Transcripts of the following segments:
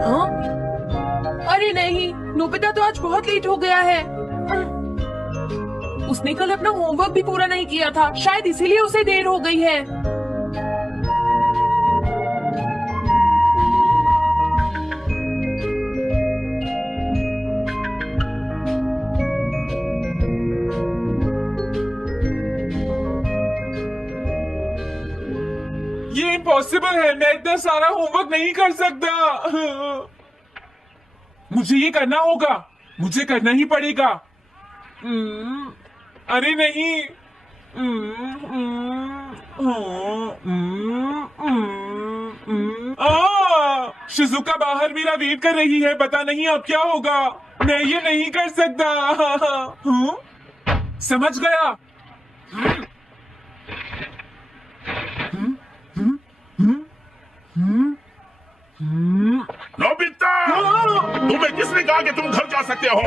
हाँ? अरे नहीं, नोबिता तो आज बहुत लेट हो गया है। उसने कल अपना होमवर्क भी पूरा नहीं किया था, शायद इसीलिए उसे देर हो गई है। ये इम्पॉसिबल है, मैं इतना सारा होमवर्क नहीं कर सकता। मुझे ये करना होगा, मुझे करना ही पड़ेगा। अरे नहीं। शिजुका बाहर मेरा वेट कर रही है, पता नहीं अब क्या होगा। मैं ये नहीं कर सकता। समझ गया। नोबिता, तुम्हें किसने कहा कि तुम घर जा सकते हो?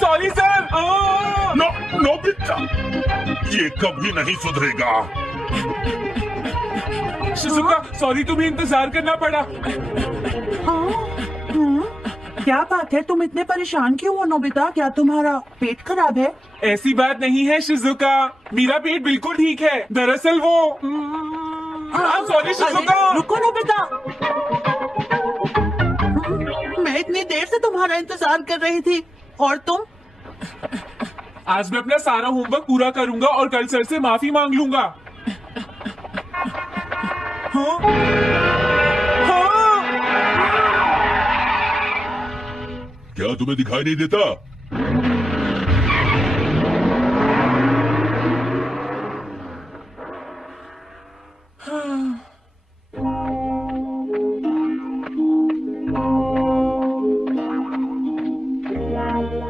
Sorry sir. नोबिता, ये कभी नहीं सुधरेगा। शिजुका सॉरी, तुम्हें इंतजार करना पड़ा। क्या बात है, तुम इतने परेशान क्यों हो नोबिता? क्या तुम्हारा पेट खराब है? ऐसी बात नहीं है शिजुका, मेरा पेट बिल्कुल ठीक है। दरअसल वो सॉरी शिजुका। रुको नोबिता, मैं इतनी देर से तुम्हारा इंतजार कर रही थी और तुम? आज मैं अपना सारा होमवर्क पूरा करूंगा और कल सर से माफी मांग लूंगा। हाँ? हाँ? क्या तुम्हें दिखाई नहीं देता?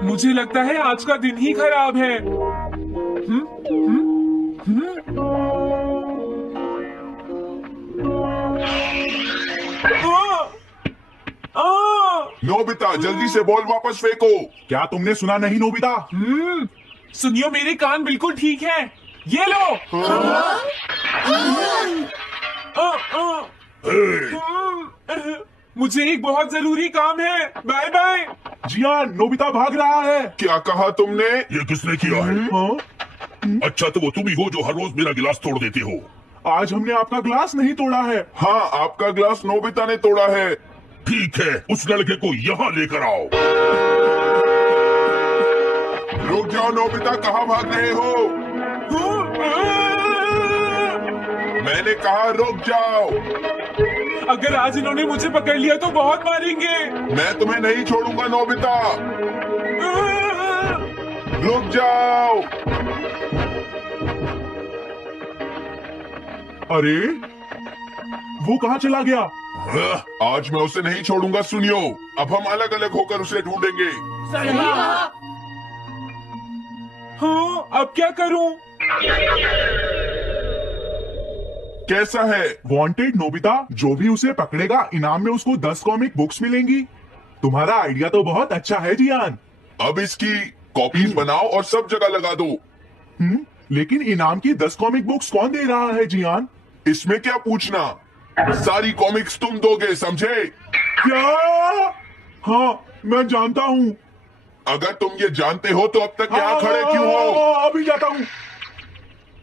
मुझे लगता है आज का दिन ही खराब है। नोबिता, जल्दी से बॉल वापस फेंको। क्या तुमने सुना नहीं नोबिता? सुनियो, मेरे कान बिल्कुल ठीक हैं। ये लो। मुझे एक बहुत जरूरी काम है। Bye bye. जियान, नोबिता भाग रहा है। क्या कहा तुमने? ये किसने किया है? हाँ? अच्छा, तो वो तुम ही हो जो हर रोज मेरा गिलास तोड़ देते हो। आज हमने आपका ग्लास नहीं तोड़ा है। हाँ, आपका गिलास नोबिता ने तोड़ा है। ठीक है, उस लड़के को यहाँ लेकर आओ। रुक जाओ नोबिता, कहाँ भाग रहे हो? मैंने कहा रुक जाओ। अगर आज इन्होंने मुझे पकड़ लिया तो बहुत मारेंगे। मैं तुम्हें नहीं छोड़ूंगा नोबिता। रुक जाओ। अरे, वो कहाँ चला गया? आज मैं उसे नहीं छोड़ूंगा। सुनियो, अब हम अलग अलग होकर उसे ढूंढेंगे। हाँ, अब क्या करूं? कैसा है? वांटेड नोबिता, जो भी उसे पकड़ेगा इनाम में उसको 10 कॉमिक बुक्स मिलेंगी। तुम्हारा आइडिया तो बहुत अच्छा है जियान। अब इसकी कॉपीज बनाओ और सब जगह लगा दो। लेकिन इनाम की 10 कॉमिक बुक्स कौन दे रहा है जियान? इसमें क्या पूछना, सारी कॉमिक्स तुम दोगे, समझे? क्या? हाँ, मैं जानता हूँ। अगर तुम ये जानते हो तो अब तक यहाँ खड़े क्यों हो? अभी जाता हूँ।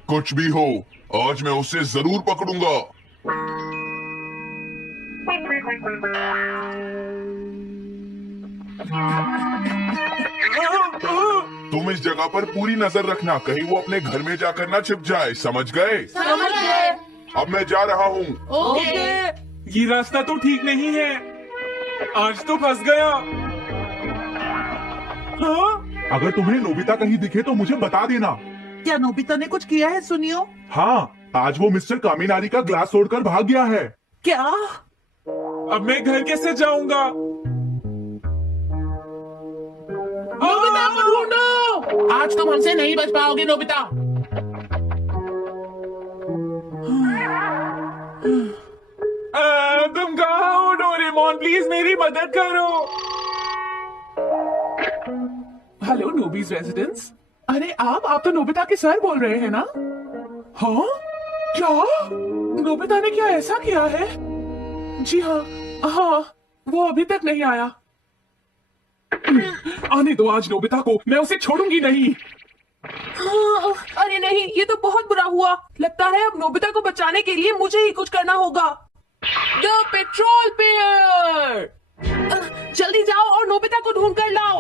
कुछ भी हो, आज मैं उसे जरूर पकड़ूंगा। तुम इस जगह पर पूरी नजर रखना, कहीं वो अपने घर में जाकर ना छिप जाए, समझ गए? समझ गए। अब मैं जा रहा हूँ। ओके। ये रास्ता तो ठीक नहीं है, आज तो फंस गया। हाँ? अगर तुम्हें नोबिता कहीं दिखे तो मुझे बता देना। क्या नोबिता ने कुछ किया है? सुनियो। हाँ, आज वो मिस्टर कामिनारी का ग्लास तोड़कर भाग गया है। क्या? अब मैं घर कैसे जाऊंगा? नोबिता को ढूंढो। आज तुम हमसे नहीं बच पाओगे नोबिता। तुम कहाँ हो डोरेमोन? प्लीज मेरी मदद करो। हेलो नोबीज रेजिडेंस। अरे आप तो नोबिता के सर बोल रहे हैं ना? हाँ? क्या? नोबिता ने क्या ऐसा किया है? जी हाँ, हाँ, वो अभी तक नहीं आया। आने दो आज नोबिता को, मैं उसे छोड़ूंगी नहीं। हाँ, अरे नहीं, ये तो बहुत बुरा हुआ। लगता है अब नोबिता को बचाने के लिए मुझे ही कुछ करना होगा। द पेट्रोल पेयर, जल्दी जाओ और नोबिता को ढूंढ कर लाओ।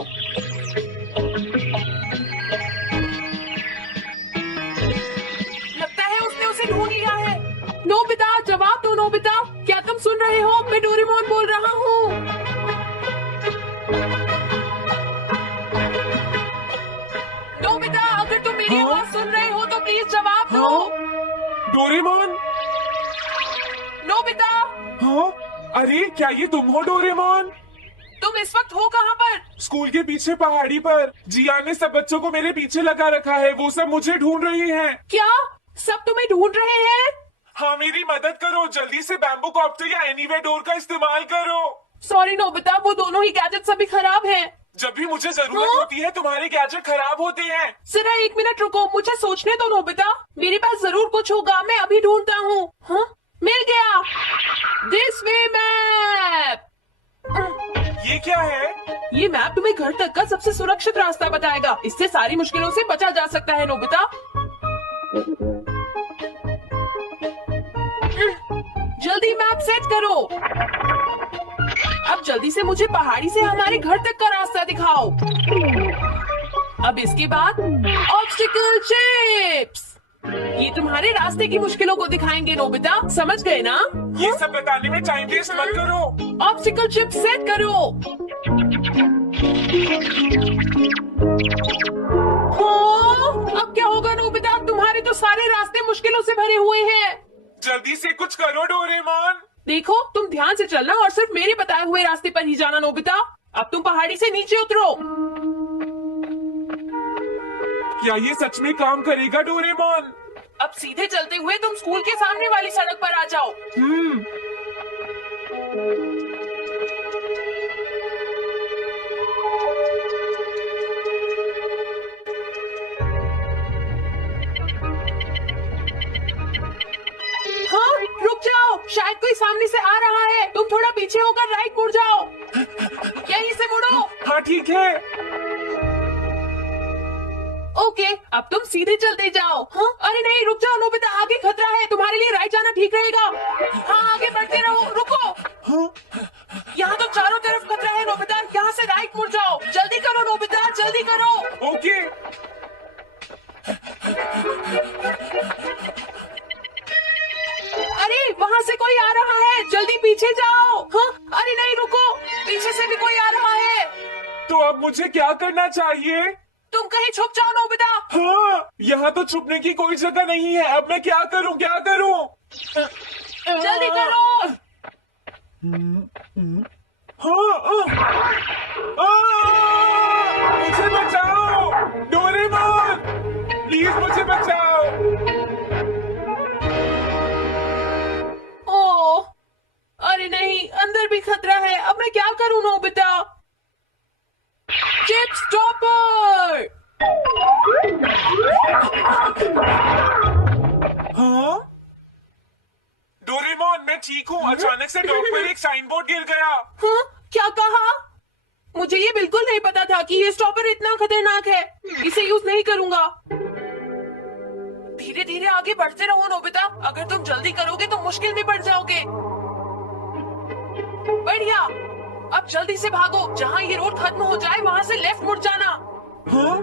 लगता है उसने उसे ढूंढ लिया है। नोबिता, जवाब दो नोबिता, क्या तुम सुन रहे हो? मैं डोरेमोन बोल रहा हूँ। नोबिता, अगर तुम मेरी आवाज सुन रहे हो तो प्लीज जवाब दो। डोरेमोन? नोबिता, हाँ? अरे क्या ये तुम हो डोरेमोन? तुम इस वक्त हो कहाँ पर? स्कूल के पीछे पहाड़ी पर। जिया ने सब बच्चों को मेरे पीछे लगा रखा है, वो सब मुझे ढूंढ रही हैं। क्या सब तुम्हें ढूंढ रहे हैं? हाँ, मेरी मदद करो, जल्दी से बैम्बू कॉप्टर या एनीवे डोर का इस्तेमाल करो। सॉरी नोबिता, वो दोनों ही गैजेट्स अभी खराब हैं। जब भी मुझे जरूरत हाँ? होती है तुम्हारे गैजेट खराब होते हैं। जरा 1 मिनट रुको, मुझे सोचने दो नोबिता, मेरे पास जरूर कुछ होगा, मैं अभी ढूंढता हूँ। हाँ? मिल गया, दिस वे मैप। ये क्या है? ये मैप तुम्हें घर तक का सबसे सुरक्षित रास्ता बताएगा। इससे सारी मुश्किलों से बचा जा सकता है नोबिता। जल्दी मैप सेट करो। अब जल्दी से मुझे पहाड़ी से हमारे घर तक का रास्ता दिखाओ। अब इसके बाद ऑब्स्टिकल चिप्स, ये तुम्हारे रास्ते की मुश्किलों को दिखाएंगे नोबिता, समझ गए ना? ये सब बताने में टाइम वेस्ट मत करो। ऑब्स्टिकल चिप्स सेट करो। हाँ, अब क्या होगा नोबिता? तुम्हारे तो सारे रास्ते मुश्किलों से भरे हुए हैं। जल्दी से कुछ करो डोरेमोन। देखो, तुम ध्यान से चलना और सिर्फ मेरे बताए हुए रास्ते पर ही जाना नोबिता। अब तुम पहाड़ी से नीचे उतरो। क्या ये सच में काम करेगा डोरेमोन? अब सीधे चलते हुए तुम स्कूल के सामने वाली सड़क पर आ जाओ। हाँ, रुक जाओ, शायद कोई सामने से आ रहा है। तुम थोड़ा पीछे होकर राइट मुड़ जाओ। यहीं से मुड़ो। हाँ ठीक है। ओके, अब तुम सीधे चलते जाओ। हाँ? अरे नहीं, रुक जाओ नोबिता, आगे खतरा है, तुम्हारे लिए राइट जाना ठीक रहेगा। हाँ, आगे बढ़ते रहो, रुको। यहाँ तो चारों तरफ खतरा है नोबिता, यहाँ से राइट मुड़ जाओ। जल्दी करो नोबिता, जल्दी करो। ओके। अरे वहाँ से कोई आ रहा है, जल्दी पीछे जाओ। हाँ? अरे नहीं, रुको, पीछे से भी कोई आ रहा है। तो अब मुझे क्या करना चाहिए? तुम कहीं छुप जाओ नोबिता। हाँ, यहाँ तो छुपने की कोई जगह नहीं है। अब मैं क्या करूँ, क्या करूँ? जल्दी करो। मुझे बचाओ डोरेमोन, प्लीज मुझे बचाओ। ओह, अरे नहीं, अंदर भी खतरा है। अब मैं क्या करूँ नोबिता? Chip stopper. हाँ? डोरेमोन, मैं ठीक हूँ। अचानक से डॉग पर एक साइन बोर्ड गिर गया। हाँ? क्या कहा? मुझे ये बिल्कुल नहीं पता था कि ये स्टॉपर इतना खतरनाक है। इसे यूज नहीं करूंगा। धीरे धीरे आगे बढ़ते रहो नोबिता, अगर तुम जल्दी करोगे तो मुश्किल में पड़ जाओगे। बढ़िया, अब जल्दी से भागो। जहाँ ये रोड खत्म हो जाए वहाँ से लेफ्ट मुड़ जाना। हाँ?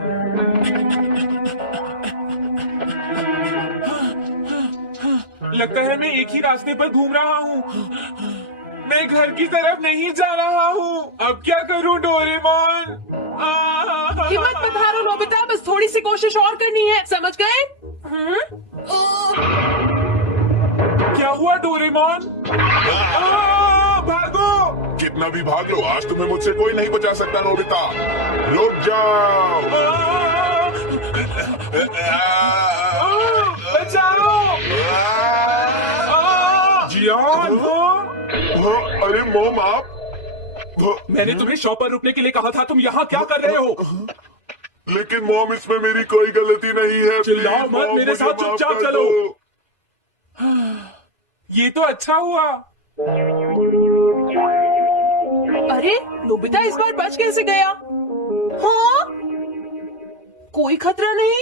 लगता है मैं एक ही रास्ते पर घूम रहा हूँ। मैं घर की तरफ नहीं जा रहा हूँ। अब क्या करूँ डोरेमोन? हिम्मत मत हारो नोबिता, बस थोड़ी सी कोशिश और करनी है, समझ गए? क्या हुआ डोरेमोन? भागो! कितना भी भाग लो, आज तुम्हें मुझसे कोई नहीं बचा सकता नोबिता। रुक जाओ। बचाओ! जियान! अरे मॉम, आप? मैंने तुम्हें शॉप पर रुकने के लिए कहा था, तुम यहाँ क्या कर रहे हो? लेकिन मॉम, इसमें मेरी कोई गलती नहीं है। चिल्लाओ प्लीज, मत, मॉम, मेरे मुझे साथ माफ चुपचाप कर चलो। दो। ये तो अच्छा हुआ। अरे नोबिता इस बार बच कैसे गया? हाँ, कोई खतरा नहीं।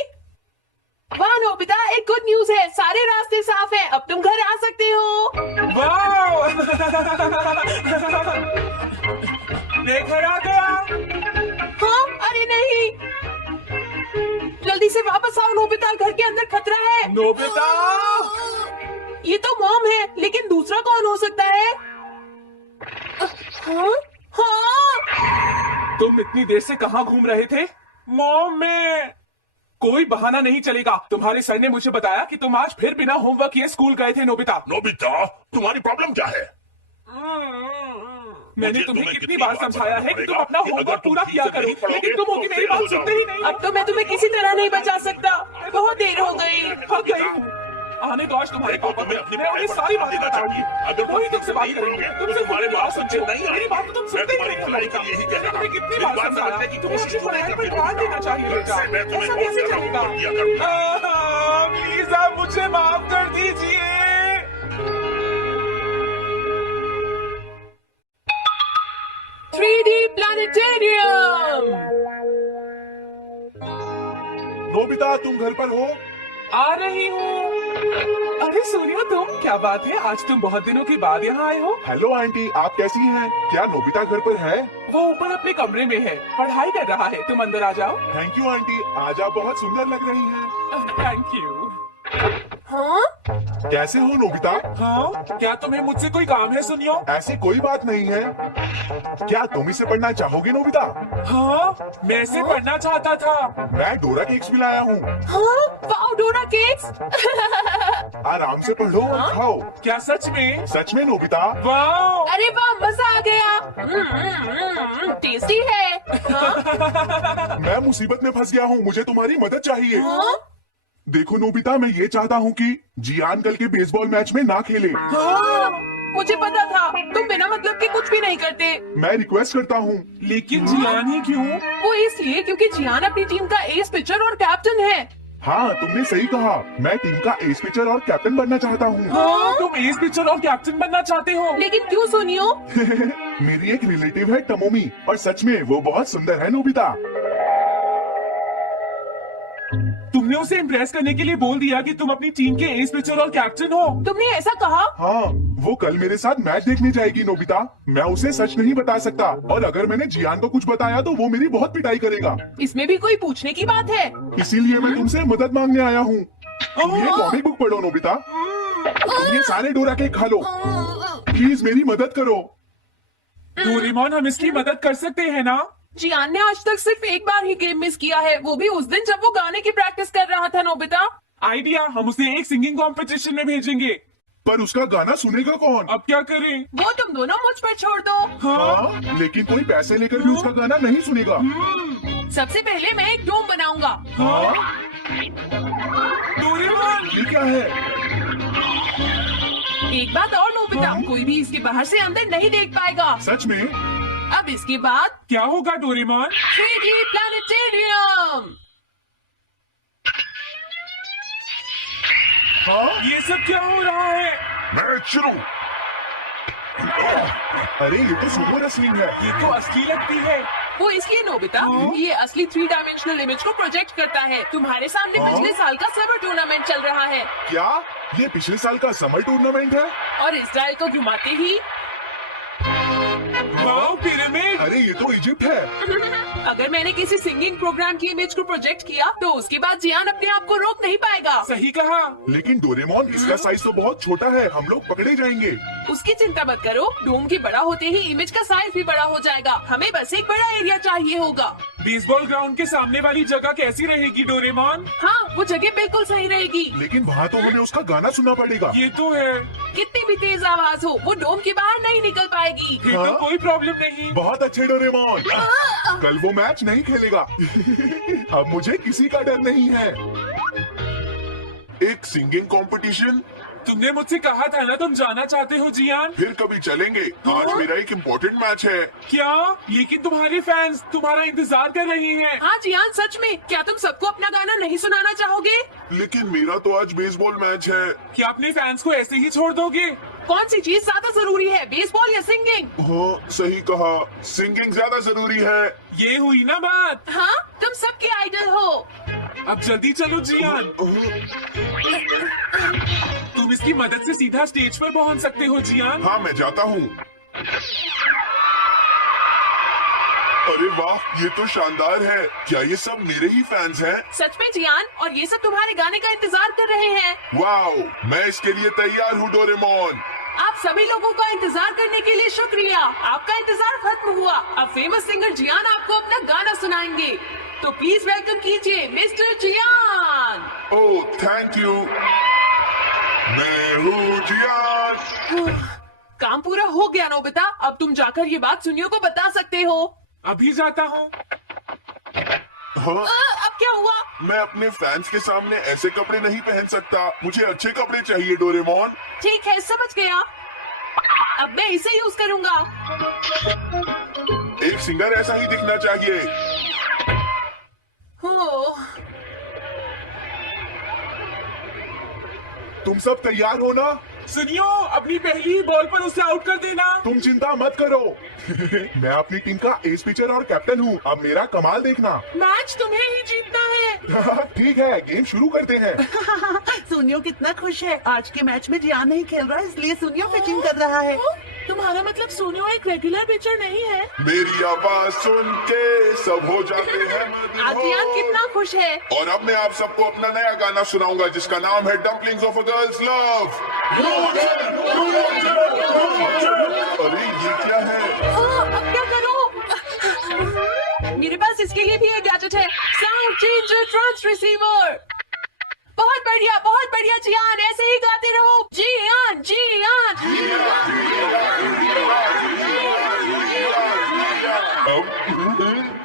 वाह नोबिता, एक गुड न्यूज है, सारे रास्ते साफ हैं, अब तुम घर आ सकते हो। वाह मैं घर आ गया। हाँ, अरे नहीं, जल्दी से वापस आओ नोबिता, घर के अंदर खतरा है। नोबिता, ये तो मॉम है, लेकिन दूसरा कौन हो सकता है? हाँ? हाँ? तुम इतनी देर से कहाँ घूम रहे थे? मॉम, मैं कोई बहाना नहीं चलेगा। तुम्हारे सर ने मुझे बताया कि तुम आज फिर बिना होमवर्क किए स्कूल गए थे। नोबिता, नोबिता, तुम्हारी प्रॉब्लम क्या है? मैंने तुम्हें कितनी बार समझाया है कि तुम अपना होमवर्क पूरा किया करो, लेकिन तुम होगी मेरी बात सुनते ही नहीं। अब तो मैं तुम्हें किसी तरह नहीं बचा सकता, बहुत देर हो गई। थक गई हूँ। आने दो आज तुम्हारे पापा को, मैं उन्हें सारी बातें बताऊंगी। अगर वही तुमसे बात करेंगे, तुमसे तुम्हारे बात सुनते नहीं, मेरी बात तो तुम सुनते ही नहीं। मैंने तुम्हें कितनी बार समझाया कि तुम्हें अपनी पढ़ाई पर ध्यान देना चाहिए बेटा। ऐसा कैसे चलेगा? प्लीज आप मुझे माफ कर दीजिए। प्लानेटेरियम। नोबिता, तुम घर पर हो? आ रही हूँ। अरे सूर्यो, तुम, क्या बात है, आज तुम बहुत दिनों के बाद यहाँ आए हो। हेलो आंटी, आप कैसी हैं? क्या नोबिता घर पर है? वो ऊपर अपने कमरे में है, पढ़ाई कर रहा है। तुम अंदर आ जाओ। थैंक यू आंटी, आज आप बहुत सुंदर लग रही हैं। Thank you. हाँ? कैसे हो नोबिता? हाँ, क्या तुम्हें मुझसे कोई काम है? सुनियो। ऐसी कोई बात नहीं है। क्या तुम इसे पढ़ना चाहोगे नोबिता? हाँ, मैं इसे पढ़ना चाहता था। मैं डोरा केक्स भी लाया हूँ। हाँ? वाओ, डोरा केक्स। आराम से पढ़ो और खाओ। क्या सच में? सच में नोबिता? वाह, अरे वाह, मजा आ गया। टेस्टी है। हाँ? मैं मुसीबत में फंस गया हूँ, मुझे तुम्हारी मदद चाहिए। हाँ? देखो नोबिता, मैं ये चाहता हूँ कि जियान कल के बेसबॉल मैच में ना खेले। हाँ? मुझे पता था, तुम बिना मतलब के कुछ भी नहीं करते। मैं रिक्वेस्ट करता हूँ। लेकिन जियान ही क्यों? वो इसलिए क्योंकि जियान अपनी टीम का एस पिचर और कैप्टन है। हाँ, तुमने सही कहा, मैं टीम का एस पिचर और कैप्टन बनना चाहता हूँ। हाँ, तुम एस पिचर और कैप्टन बनना चाहते हो? लेकिन क्यों सुनियो? मेरी एक रिलेटिव है टमोमी, और सच में वो बहुत सुंदर है नोबिता। तुमने उसे इम्प्रेस करने के लिए बोल दिया कि तुम अपनी टीम के एस पिचर और कैप्टन हो। तुमने ऐसा कहा? हाँ, वो कल मेरे साथ मैच देखने जाएगी नोबिता। मैं उसे सच नहीं बता सकता, और अगर मैंने जियान को कुछ बताया तो वो मेरी बहुत पिटाई करेगा। इसमें भी कोई पूछने की बात है? इसीलिए मैं तुमसे मदद मांगने आया हूँ। तुम ये कॉमिक बुक पढ़ो नोबिता। तुम ये सारे डोरा केक खा लो। प्लीज मेरी मदद करो। डोरेमोन, हम इसकी मदद कर सकते हैं ना? जियान ने आज तक सिर्फ एक बार ही गेम मिस किया है, वो भी उस दिन जब वो गाने की प्रैक्टिस कर रहा था। नोबिता, आइडिया, हम उसे एक सिंगिंग कंपटीशन में भेजेंगे। पर उसका गाना सुनेगा कौन? अब क्या करें? वो तुम दोनों मुझ पर छोड़ दो। हाँ, लेकिन कोई पैसे लेकर भी उसका गाना नहीं सुनेगा। सबसे पहले मैं एक डोम बनाऊंगा। हाँ, डोरेमोन, ये क्या है? एक बात और नोबिता, हाँ? कोई भी इसके बाहर से अंदर नहीं देख पाएगा। सच में? अब इसके बाद क्या होगा डोरेमोन? 3D planetarium. हाँ? ये सब क्या हो रहा है? मैच शुरू। अरे ये तो सुपर रेसलिंग है। ये तो असली लगती है। वो इसलिए नोबिता, ये असली 3 डायमेंशनल इमेज को प्रोजेक्ट करता है। तुम्हारे सामने हाँ? पिछले साल का समर टूर्नामेंट चल रहा है, क्या ये पिछले साल का समर टूर्नामेंट है? और इस डायल को घुमाते ही वाओ, पिरामिड। अरे ये तो इजिप्ट है। अगर मैंने किसी सिंगिंग प्रोग्राम की इमेज को प्रोजेक्ट किया तो उसके बाद जियान अपने आप को रोक नहीं पाएगा। सही कहा। लेकिन डोरेमोन, इसका साइज तो बहुत छोटा है, हम लोग पकड़े जाएंगे। उसकी चिंता मत करो, डोम के बड़ा होते ही इमेज का साइज भी बड़ा हो जाएगा। हमें बस एक बड़ा एरिया चाहिए होगा। बेसबॉल ग्राउंड के सामने वाली जगह कैसी रहेगी डोरेमोन? हाँ, वो जगह बिल्कुल सही रहेगी। लेकिन वहाँ तो हमें उसका गाना सुनना पड़ेगा। ये तो है। कितनी भी तेज आवाज हो, वो डोम के बाहर नहीं निकल पाएगी। फिर तो हाँ? कोई प्रॉब्लम नहीं। बहुत अच्छे डोरेमोन। कल वो मैच नहीं खेलेगा। अब मुझे किसी का डर नहीं है। एक सिंगिंग कंपटीशन, तुमने मुझसे कहा था ना तुम जाना चाहते हो जियान। फिर कभी चलेंगे, आज मेरा एक इम्पोर्टेंट मैच है। क्या? लेकिन तुम्हारे फैंस तुम्हारा इंतजार कर रही हैं। हाँ जियान, सच में क्या तुम सबको अपना गाना नहीं सुनाना चाहोगे? लेकिन मेरा तो आज बेसबॉल मैच है। क्या अपने फैंस को ऐसे ही छोड़ दोगे? कौन सी चीज ज्यादा जरूरी है, बेसबॉल या सिंगिंग? हाँ सही कहा, सिंगिंग ज्यादा जरूरी है। ये हुई ना बात। हाँ, तुम सबके आइडल हो। अब जल्दी चलो जियान, तुम इसकी मदद से सीधा स्टेज पर पहुंच सकते हो जियान। हाँ मैं जाता हूँ। अरे वाह, ये तो शानदार है। क्या ये सब मेरे ही फैंस हैं? सच में जियान, और ये सब तुम्हारे गाने का इंतजार कर रहे हैं। वाओ, मैं इसके लिए तैयार हूँ डोरेमोन। आप सभी लोगों का इंतजार करने के लिए शुक्रिया। आपका इंतजार खत्म हुआ। अब फेमस सिंगर जियान आपको अपना गाना सुनाएंगे। तो प्लीज वेलकम कीजिए mister Jian. Oh thank you. मैं हूँ जियान। काम पूरा हो गया नोबिता, अब तुम जाकर ये बात सुनियो को बता सकते हो। अभी जाता हूँ। हाँ, अब क्या हुआ? मैं अपने फैंस के सामने ऐसे कपड़े नहीं पहन सकता। मुझे अच्छे कपड़े चाहिए डोरेमोन। ठीक है, समझ गया। अब मैं इसे यूज करूंगा। एक सिंगर ऐसा ही दिखना चाहिए। हो, तुम सब तैयार हो ना? सुनियो, अपनी पहली बॉल पर उसे आउट कर देना। तुम चिंता मत करो। मैं अपनी टीम का एस पिचर और कैप्टन हूँ। अब मेरा कमाल देखना। मैच तुम्हें ही जीतना है। ठीक है, गेम शुरू करते हैं। सुनियो कितना खुश है। आज के मैच में जियान नहीं खेल रहा, इसलिए सुनियो पिचिंग कर रहा है। तुम्हारा मतलब सोनियो एक रेगुलर पिचर नहीं है? मेरी आवाज सुन के सब हो जाते हैं आज जियान कितना खुश है। और अब मैं आप सबको अपना नया गाना सुनाऊंगा जिसका नाम है dumplings of a girls love. अरे ये क्या है? अब क्या करूं? मेरे पास इसके लिए भी एक गैजेट है, साउंड चेंजर ट्रांस रिसीवर। बहुत बढ़िया जियान, ऐसे ही गाते रहो। जियान जियान।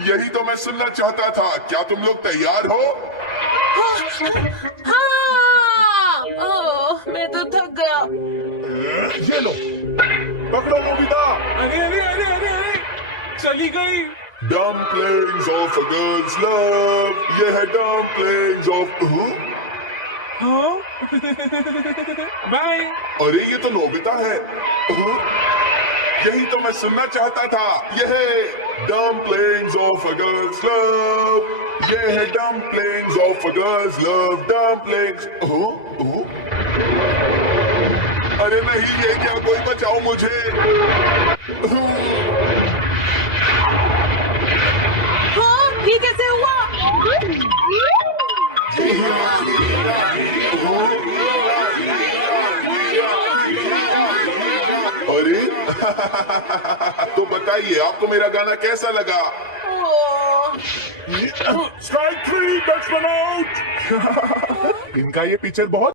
यही तो मैं सुनना चाहता था। क्या तुम लोग तैयार हो? हाँ। ओह, मैं तो थक गया। ये लो, पकड़ो नोबिता। अरे अरे अरे अरे अरे, चली गई। Dumplings of a girls love, ये है डम्पलिंग्स ऑफ। हाँ बाय। अरे ये तो नोबिता है। यही तो मैं सुनना चाहता था। यह है dumplings of a girls love, ये है dumplings of a girls love, dumplings. अरे नहीं, ये क्या? कोई बचाओ मुझे। हाँ, ये कैसे हुआ? अरे तो बताइए, आपको मेरा गाना कैसा लगा? ओह, स्ट्राइक 3, बैट्समैन आउट। इनका ये पिक्चर बहुत